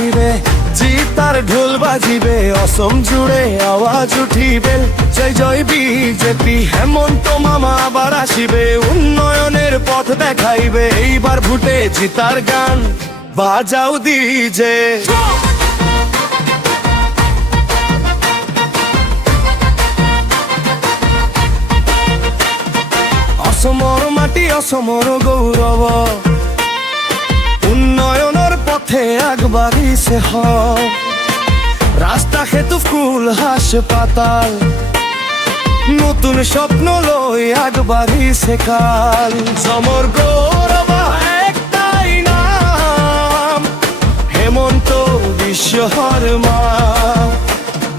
আসিবে, জিতার ঢোল বাজিবে, অসম জুড়ে আওয়াজ উঠিবে, জয় জয় বিজেপি। হেমন্ত মামা আবার আসিবে, উন্নয়নের পথ দেখাইবে, এইবার ভোটে জিতার গান বাজাও ডিজে। অসমর মাটি অসমর গৌরব, উন্নয়নের পথে আগবাড়িছে হয়, রাস্তা সেতু স্কুল হাসপাতাল, নতুন স্বপ্ন লই আগবাড়িছে কাল। সমর গৌরব একটাই নাম, হেমন্ত বিশ্ব শর্মা,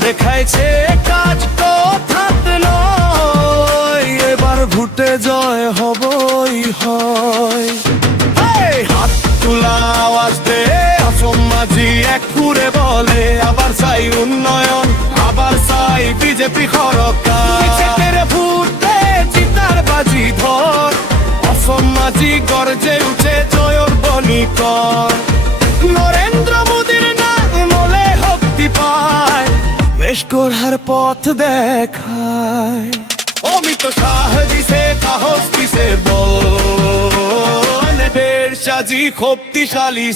দেখাইছে কাজ কথাত নয়, এবার ভোটে জয় হবই হয়। হাত তুলা আওয়াজ দে, অসম মাঝি এক সুরে বলে, আবার চাই উন্নয়ন, আবার চাই বিজেপি সরকার। ভোটে জিতার বাজি ধর, অসম মাঝি গর্জে উঠে জয়র বনিকর। নরেন্দ্র মোদীর নামলে শক্তি পায়, বেশ গড়ার পথ দেখায়। অমিত শাহ দিছে সাহস দিছে বল, সাজি শক্তিশালী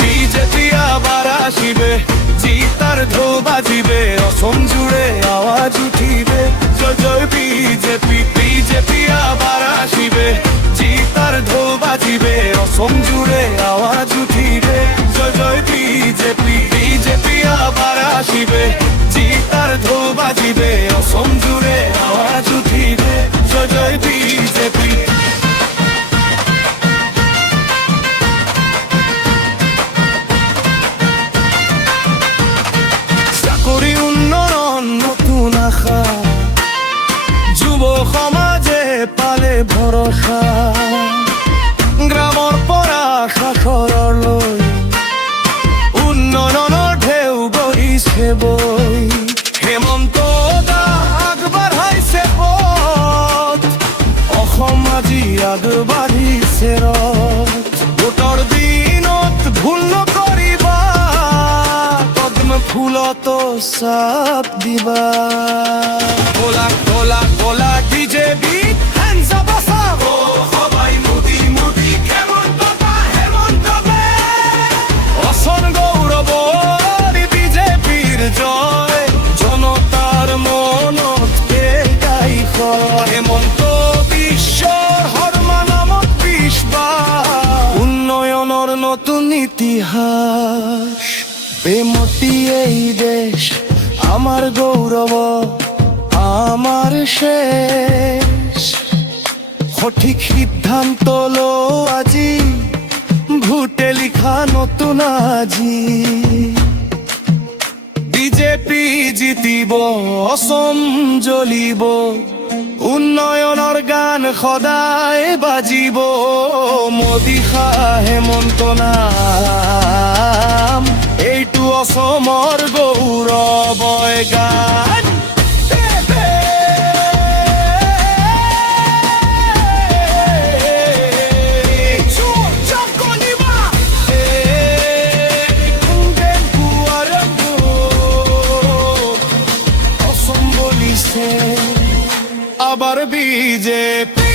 বিজেপি আবার আসিবে, জিতার ঢোল বাজিবে, অসম জুড়ে আওয়াজ উঠিবে, জয় জয় বিজেপি। বিজেপি আবার আসিবে, জিতার ঢোল বাজিবে, অসম জুড়ে আওয়াজ উঠিবে, জয় জয় বিজেপি। বিজেপি আবার আসিবে, জিতার ঢোল বাজিবে, অসম জুড়ে আওয়াজ উঠিবে, জয় জয় বিজেপি। চাকরি উন্নয়ন নতুন আশা, যুৱ সমাজে পালে ভৰসা, গ্ৰামৰ পৰা সাগৰলৈ উন্নয়নৰ ঢেউ বহিছে বৈ। হেমন্ত দা আগবাঢ়াইছে পথ, অসম আজি আগবাঢ়িছে ৰথ। ভোটৰ দিনত ভুল নকৰিবা, পদ্ম ফুলত চাপ দিবা। কোলা কোলা কোলা বিজেপি সবাই মোদি মোদি, হেমন্ত দা হেমন্ত দে। অসম গৌরব বিজেপির জয়, জনতার মনত এটাই কয়। হেমন্ত বিশ্ব শর্মা নামত বিশ্বাস, উন্নয়নের নতুন ইতিহাস। বেমতি এই দেশ আমার গৌরব, আমার শেষ। সঠিক সিদ্ধান্ত লো আজি, ভোটে লিখা নতুন আজি। বিজেপি জিতিব, অসম জ্বলিব, উন্নয়নৰ গান সদায় বাজিব। মোদী শাহ হেমন্ত নাম, এইটো অসমৰ গৌৰৱ গান। অসম বলিছে আবার বিজেপি।